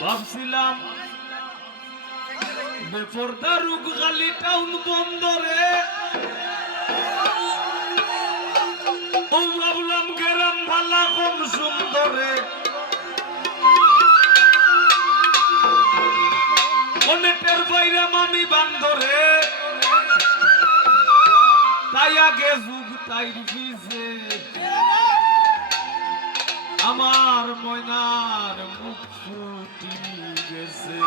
ভাবছিলাম বেপরদা রুগখালি টাউন বন্দরে ভাবলাম গেরাম ভালা কম সুন্দরে অনেকের বাইরাম আমি বান্দরে তাই আগে যুগ তাই ফিজে আমার ময়নার মুখ ফুটি গেছে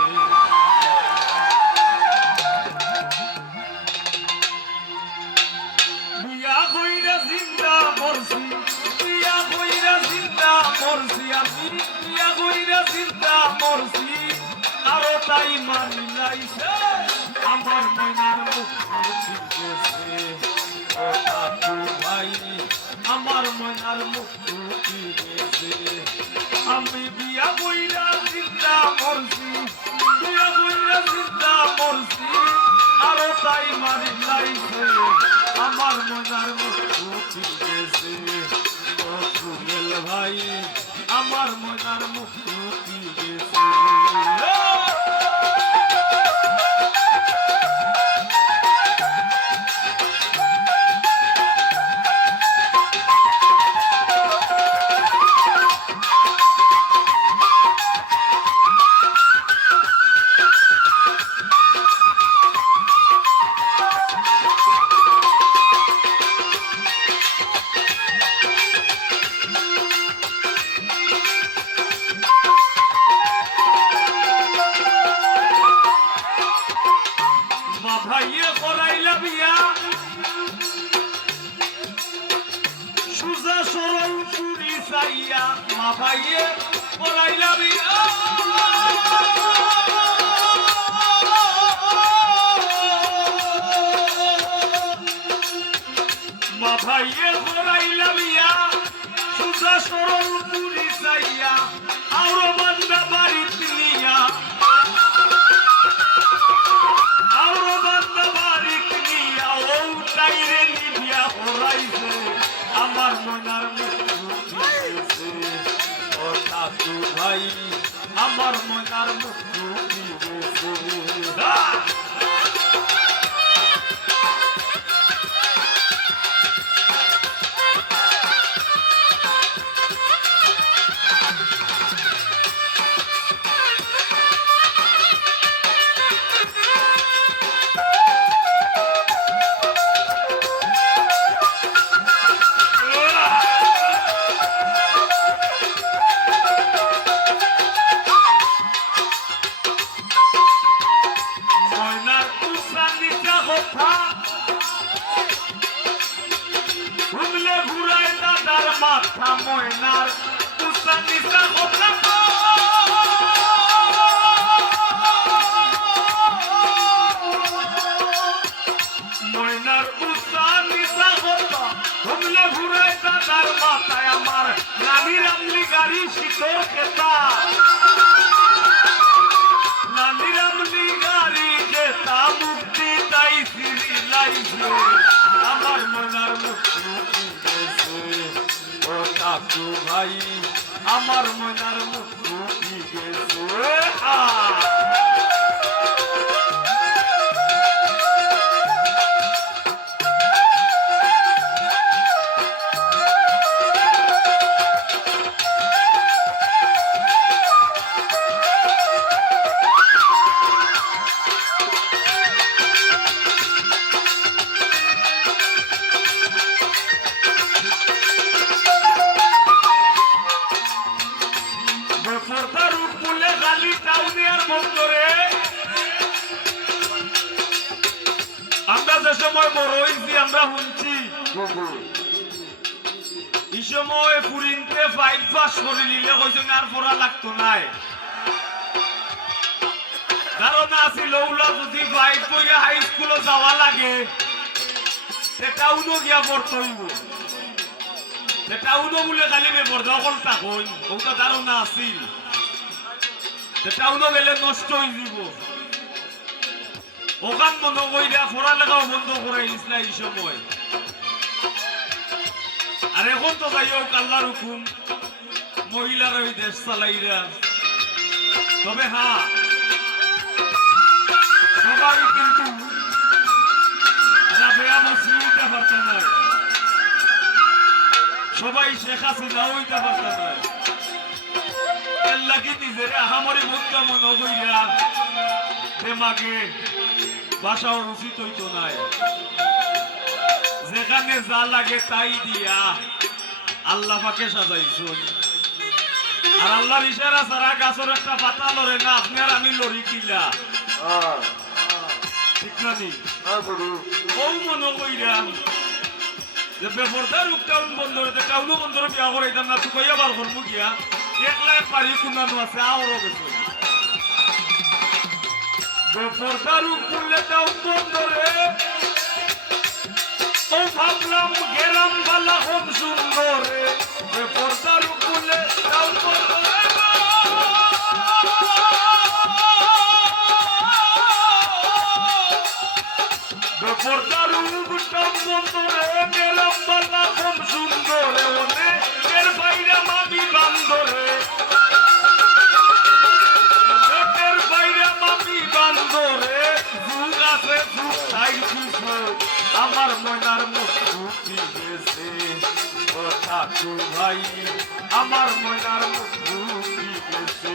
বিয়া কইরা জিন্দা মরছি বিয়া কইরা জিন্দা মরছি আমি বিয়া কইরা জিন্দা মরছি আরো তাই মানি লাইছে আমার ময়নার মুখ ফুটি গেছে ও কাকু ভাই আমার ময়নার মুখ ফুটি গেছে আমি বিয়া কইরা জিন্দা মরছি বিয়া কইরা জিন্দা মরছি আরো তাই মারি লাইছে আমার ময়নার মুখ ফুটি গেছে ও সুমেল ভাই আমার ময়নার মুখ ফুটি গেছে ভাইয়ে করাইলা বিয়া সুজা সরল চুরি চাইয়া মা ভাইয়ে করাইলা বিয়া মা ভাইয়ে করাইলা বিয়া সুজা সরল চুরি চাইয়া আরো বান্দা বাড়িত নিয়া আমার ময়নার মুখ ফুটি গেছে ও কাকু ভাই আমার ময়নার মুখ ফুটি গেছে ঘুমলে ঘুরায় দাদার মাথা ময়নার উষা নিশা কথা ময়নার উষা নিশা কথা ঘুমলে ঘুরায় দাদার মাথায় আমার নানির আমলি গাড়ি শীতর খেতা নানির আমলি গাড়ি খেতা মুক্তি তাই সিরি লাইছে আমার ময়নার মুখ ফুটি গেছে ও কাকু ভাই আমার ময়নার মুখ ফুটি গেছে আমরা যে সময় বড় হয়েছি আমরা শুনছি এই সময় ফুরিনতে 5 পাস করে নিলে কইছেন আর পড়া লাগতো নাই ধারণা আছিল ওলা যদি 5 পড়ে হাই স্কুলে যাওয়া লাগে সেটাউনো গিয়া পড়তে হইব সেটাউনো বলে খালি বেপরদা করতা কই ওটা ধারণা আছিল সেটাউনো গেলে নষ্ট হয়ে যাব ওখান মনে কইরা পড়ালেখাও বন্ধ করে ইসলা এই সময় আর এখন তো যাই হোক আল্লাহর হুকুম মহিলারা ওই দেশ চালাইরা তবে হ্যাঁ সবাই কিন্তু রাবেয়া মুসলিম হইতে পারতেন না, সবাই শেখ হাসিনা হইতে পারতেন না। এর লাগি নিজের আহামরি মুদ্রা মনে হইয়া দেমাগে বাসাও উচিত হইতো নাই। যেখানে যা লাগে তাই দিয়া আল্লাহ পাকে সাজাইছুন। আর আল্লাহর ইশারা ছাড়া গাছের একটা পাতা লড়ে না, আপনি আর আমি লড়ি কিলা ঠিক না নি? ও মনে কইরাম যে বেপরদার টাউন বন্দরে টাউনও বন্দরে বিয়া করাইতাম না, তুই আবার করবো গিয়া একলাই পারি কুনানো আছে আরো গেছে বেপরদার করলে টাউন বন্দরে। ও ভাবলাম গেরাম বালা খুব সুন্দরে, বেপরদার করলে টাউন বন্দরে। বেপরদার টাউন বন্দরে গেরাম বালা খুব সুন্দরে, অনেকের বাইরে মামি বান্দরে, অনেকের বাইরে মামি বান্দরে। যুগ আছে যুগ তাই কিছু আমার ময়নার মুক্তি গেছে ও ঠাকুর ভাই, আমার ময়নার মুক্তি গেছে।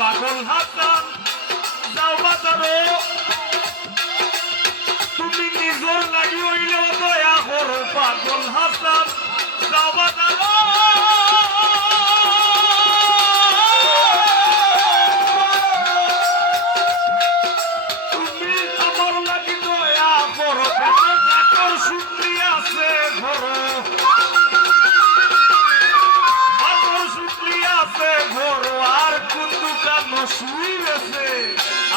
পাগল হাসান যাও বাজারো, তুমি নিজর লাগি হইলেও দয়া করো। পাগল হাসান যাও বাজারো, তুমি আমার লাগি দয়া করো। চাকর শুনলি আছে ঘর, আর কোন দোকান শুই গেছে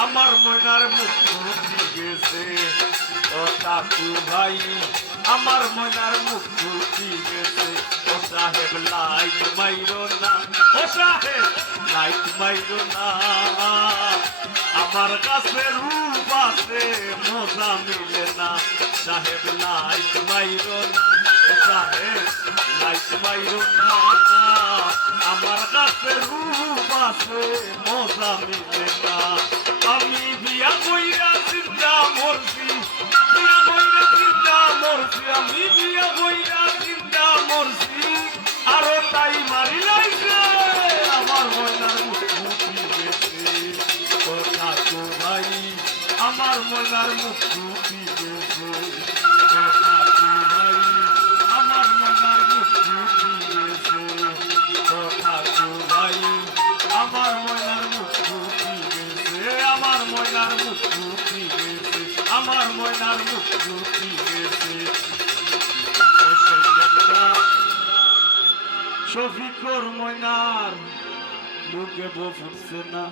আমার ময়নার মুক্তি গেছে ও ঠাকু ভাই, আমার ময়নার মুক্তি গেছে। ও সাহেব লাইট মাইরো না, ও সাহেব লাইট মাইরো না, আমার কাছে রূপ আছে মজা মিলে না। সাহেব লাইট মাইরো না, ও সাহেব লাইট মাইরো না, আমার কাছে রূপ আছে মজা মিলে না। আমি বিয়া কইরা চিন্তা মরছি, বিয়া কইরা চিন্তা মরছি, আমি বিয়া কইরা চিন্তা মরছি, আরো তাই মারি লাইছে আমার ময়নার মুক্তি গেছে ও ঠাকুর ভাই, আমার ময়নার মুক্তি গেছে ও ঠাকুর ভাই, আমার ময়নার মুক্তি গেছে ও ঠাকুর ভাই, আমার ময়নার মুক্তি গেছে, আমার ময়নার মুক্তি গেছে, আমার ময়নার মুক্তি গেছে। শফিকর ময়নার বুকে বউ ফুটছে না।